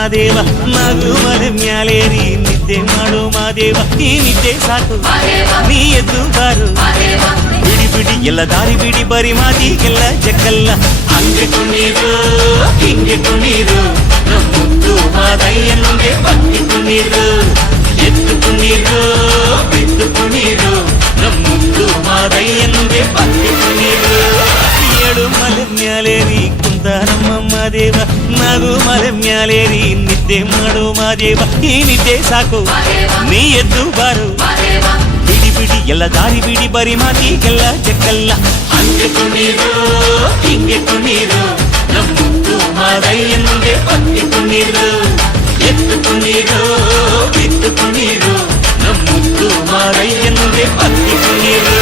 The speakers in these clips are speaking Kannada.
ಮಾದೇವ ನಗು ಮಲೆ ಮ್ಯಾಲೇರಿ ನಿದ್ದೆ ಮಾಡು ಮಾದೇವ ಈ ನಿದ್ದೆ ಸಾಕು ನೀ ಎದ್ದು ಬಾರು ಬಿಡಿ ಬಿಡಿ ಎಲ್ಲ ದಾರಿ ಬಿಡಿ ಬರಿ ಮಾತಿಗೆಲ್ಲ ಜಕ್ಕಲ್ಲ ಹಂಗೆ ಕುಣೀರು ಹಿಂಗೆ ಕುಣೀರು ಮುದ್ದು ಮಾದಯ್ಯನಿಗೆ ಭಕ್ತಿ ಕುಣೀರು ಎದ್ದು ಕುಣೀರು ಬಿದ್ದು ಕುಣೀರು ಮುದ್ದು ಮಾದಯ್ಯನಿಗೆ ಭಕ್ತಿ ಕುಣೀರು ಏಳು ಮಲೆ ಮ್ಯಾಲೇರಿ ಕುಂತ ನಮ್ಮ ಮಾದೇವ ನಗು ಮಲೆ ಮ್ಯಾಲೇರಿ ನಿದ್ದೆ ಮಾಡು ಮಾದೇವ ಈ ನಿದ್ದೆ ಸಾಕು ನೀ ಎದ್ದು ಬಾರು ಬಿಡಿ ಬಿಡಿ ಎಲ್ಲ ದಾರಿ ಬಿಡಿ ಬರಿ ಮಾತಿಗೆಲ್ಲ ಜಕ್ಕಲ್ಲ ಹಂಗೆ ಕುಣೀರು ಹಿಂಗೆ ಕುಣೀರು ನಮ್ಮುದ್ದು ಮಾದಯ್ಯನಿಗೆ ಭಕ್ತಿ ಕುಣೀರು ಎದ್ದು ಕುಣೀರು ಬಿದ್ದು ಕುಣೀರು ನಮ್ಮುದ್ದು ಮಾದಯ್ಯನಿಗೆ ಭಕ್ತಿ ಕುಣೀರು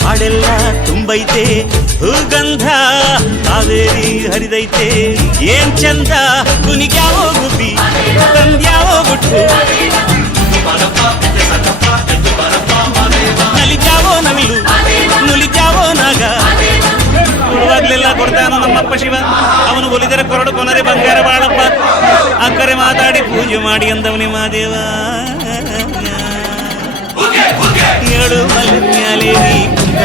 ಕಾಡೆಲ್ಲ ತುಂಬೈತೆ ಹೂಗಂಧ ಕಾವೇರಿ ಹರಿದೈತೆ ಏನ್ ಚಂದ ಕುನಿಗ್ಯಾವೋ ಗುಬ್ಬಿ ತಂದ್ಯಾವೋ ಗುಟ್ಟು ನಲಿಜಾವೋ ನವಿಲು ನುಲಿಜಾವೋ ನಾಗ ಕೊಡುವಾಗ್ಲೆಲ್ಲ ಕೊಡ್ತಾನೋ ನಮ್ಮಪ್ಪ ಶಿವ ಅವನು ಒಲಿದರೆ ಕೊರಡು ಕೊನರೆ ಬಂಗಾರ ಬಾಳಪ್ಪ ಅಕ್ಕರೆ ಮಾತಾಡಿ ಪೂಜೆ ಮಾಡಿ ಅಂದವನಿ ಮಾದೇವ ಏಳು ಮಲೆ ಮ್ಯಾಲೇರಿ ಕುಂತ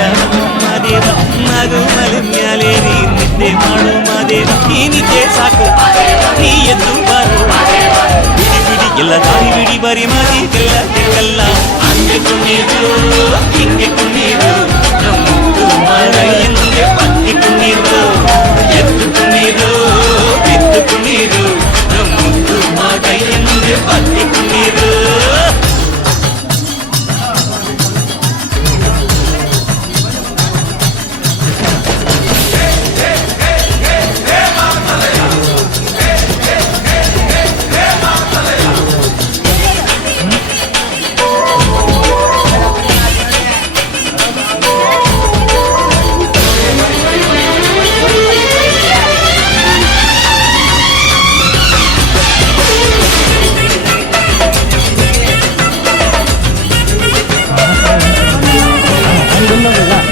ಮಾದೇವ ನಗು ಮಲೆ ಮ್ಯಾಲೇರಿ ನಿದ್ದೆ ಮಾಡು ಮಾದೇವ ಈ ನಿದ್ದೆ ಸಾಕು ನೀ ಎದ್ದು ಬಾರು ಬಿಡಿ ಬಿಡಿ ಎಲ್ಲ ದಾರಿ ಬಿಡಿ ಬರಿ ಮಾದಿಗೆಲ್ಲ ತೆಕ್ಕಲ್ಲ ಹಂಗೆ ಕುಣೀರು ಹಿಂಗೆ ಕುಣೀರು ನಮ್ಮುದ್ದು ಮಾದಯ್ಯನಿಗೆ ಭಕ್ತಿ ಕುಣೀರು ಎದ್ದು ಕುಣೀರು ಬಿದ್ದು ಕುಣೀರು ನಮ್ಮುದ್ದು ಮಾದಯ್ಯನಿಗೆ ಭಕ್ತಿ ಕುಣೀರು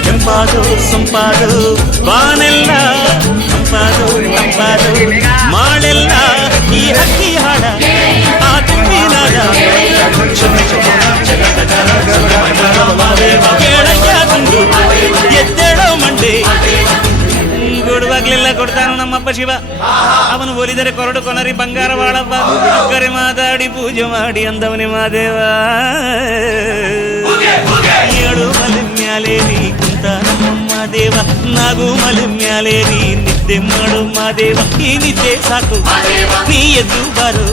ಕೆಂಪಾದು ಸಂಪಾದು ಬಾನೆಲ್ಲ ತಂಪಾದು ತಂಪಾದು ಮಾಳೆಲ್ಲ ಈ ಹಕ್ಕಿ ಹಾಡ ಆ ತುಂಬಿನಾದ ಕೇಳಯ್ಯ ತುಂಡು ಎದ್ದೇಳೋ ಮಂಡೆ ಕೊಡುವಾಗ್ಲೆಲ್ಲ ಕೊಡ್ತಾನು ನಮ್ಮಪ್ಪ ಶಿವ ಅವನು ಒಲಿದರೆ ಕೊರಡು ಕೊನರಿ ಬಂಗಾರ ಬಾಳಪ್ಪ ಅಕ್ಕರೆ ಮಾತಾಡಿ ಪೂಜೆ ಮಾಡಿ ಅಂದವನಿ ಮಾದೇವ ಏಳು ಮಲೆ ಮ್ಯಾಲೇರಿ ಕುಂತ ನಮ್ಮ ಮಾದೇವ ನಗು ಮಲೆ ಮ್ಯಾಲೇರಿ ನಿದ್ದೆ ಮಾಡು ಮಾದೇವ ಈ ನಿದ್ದೆ ಸಾಕು ನೀ ಎದ್ದು ಬಾರು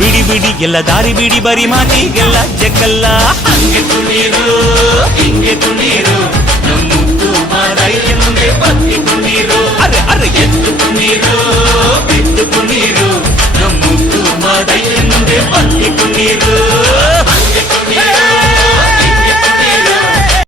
ಬಿಡಿ ಬಿಡಿ ಎಲ್ಲ ದಾರಿ ಬಿಡಿ ಬರಿ ಮಾತಿಗೆಲ್ಲ ಜಕ್ಕಲ್ಲ ಹಂಗೆ ಕುಣೀರು ಹಿಂಗೆ ಕುಣೀರು ನಮ್ಮುದ್ದು ಮಾದಯ್ಯನಿಗೆ ಭಕ್ತಿ ಕುಣೀರು